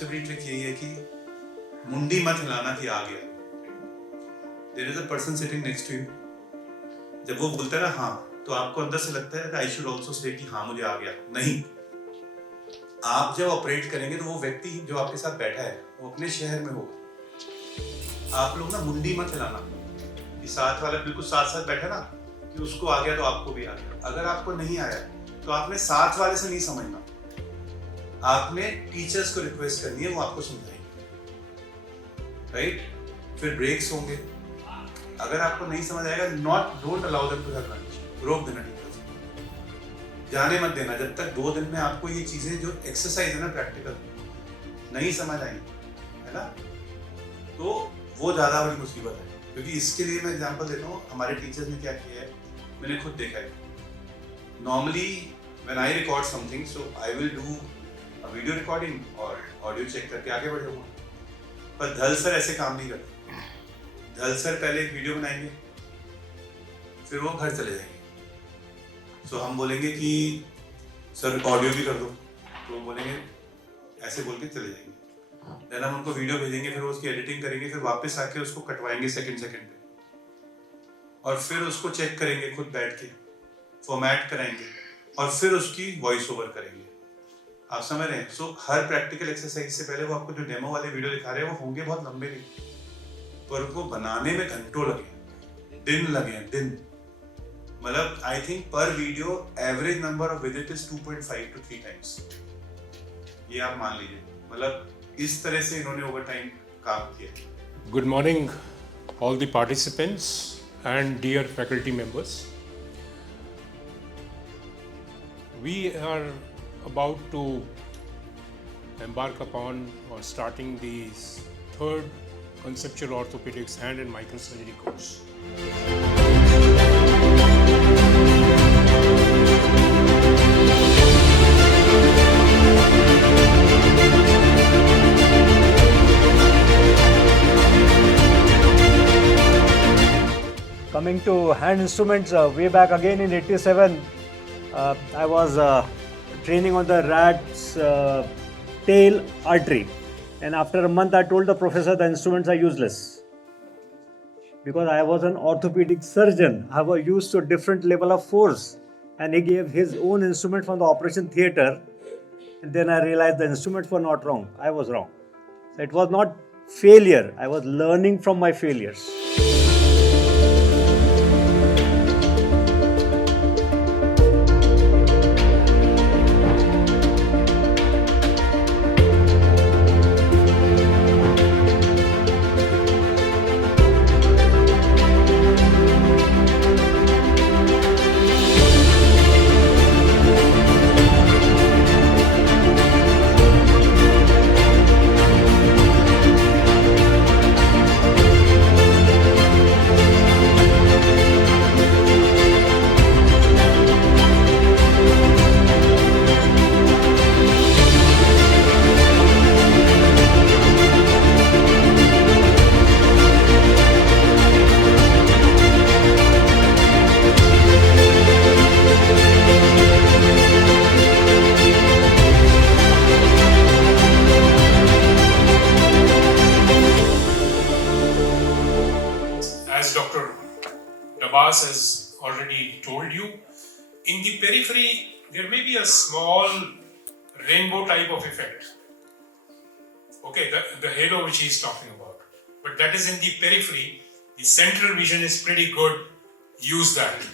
सबसे बड़ी ट्रिक यही है कि मुंडी मत हिलाना कि आ गया। There is a person sitting next to you. जब वो बोलता है ना हाँ, तो आपको अंदर से लगता है I should also say कि हाँ मुझे आ गया। नहीं, आप जब ऑपरेट करेंगे तो वो व्यक्ति जो आपके साथ बैठा है वो अपने शहर में होगा। आप लोग ना मुंडी मत हिलाना कि साथ वाला बिल्कुल साथ साथ बैठा ना कि उसको आ गया तो आपको भी आ गया। अगर आपको नहीं आया तो आपने साथ वाले से नहीं समझना, आपने टीचर्स को रिक्वेस्ट करनी है, वो आपको समझाएंगे, राइट? फिर ब्रेक्स होंगे। अगर आपको नहीं समझ आएगा, don't allow them to have lunch, रोक देना टीचर्स को, जाने मत देना जब तक 2 दिन में आपको ये चीजें जो एक्सरसाइज है ना प्रैक्टिकल नहीं समझ आएंगी, है ना? तो वो ज्यादा बड़ी मुसीबत है। क्योंकि इसके लिए मैं एग्जांपल देता हूँ, हमारे टीचर्स ने क्या किया है, मैंने खुद देखा है। Normally when I record something, so I will do a video recording और ऑडियो चेक करके आगे बढ़ जाऊंगा। पर धल सर ऐसे काम नहीं करते। धल सर पहले एक वीडियो बनाएंगे, फिर वो घर चले जाएंगे। सो हम बोलेंगे कि सर ऑडियो भी कर दो, तो वो बोलेंगे ऐसे बोल के चले जाएंगे। देन हम उनको वीडियो भेजेंगे, फिर वो उसकी एडिटिंग करेंगे, फिर वापस आके उसको कटवाएंगे सेकंड पे, और फिर उसको चेक करेंगे खुद बैठ के, फॉर्मेट कराएंगे, और फिर उसकी वॉइस ओवर करेंगे। आप समझ रहे हैं? सो हर प्रैक्टिकल एक्सरसाइज से पहले वो आपको जो डेमो वाले वीडियो दिखा रहे हैं वो होंगे बहुत लंबे नहीं, पर उनको बनाने में घंटों लगे, दिन लगे, दिन। मतलब आई थिंक पर video average number of visit is 2.5 to 3 times। ये आप मान लीजिए, मतलब इस तरह से इन्होंने ओवर टाइम काम किया। Good morning, all the participants and dear faculty members. We are about to embark upon or starting the 3rd Conceptual Orthopedics Hand and Microsurgery course. Coming to hand instruments, way back again in 87, I was training on the rat's tail artery, and after a month I told the professor the instruments are useless because I was an orthopedic surgeon. I was used to a different level of force, and he gave his own instrument from the operation theatre, and then I realized the instruments were not wrong, I was wrong. So it was not failure, I was learning from my failures. As Dr. Dabas has already told you, in the periphery there may be a small rainbow type of effect. Okay, the halo which he is talking about. But that is in the periphery. The central vision is pretty good. Use that.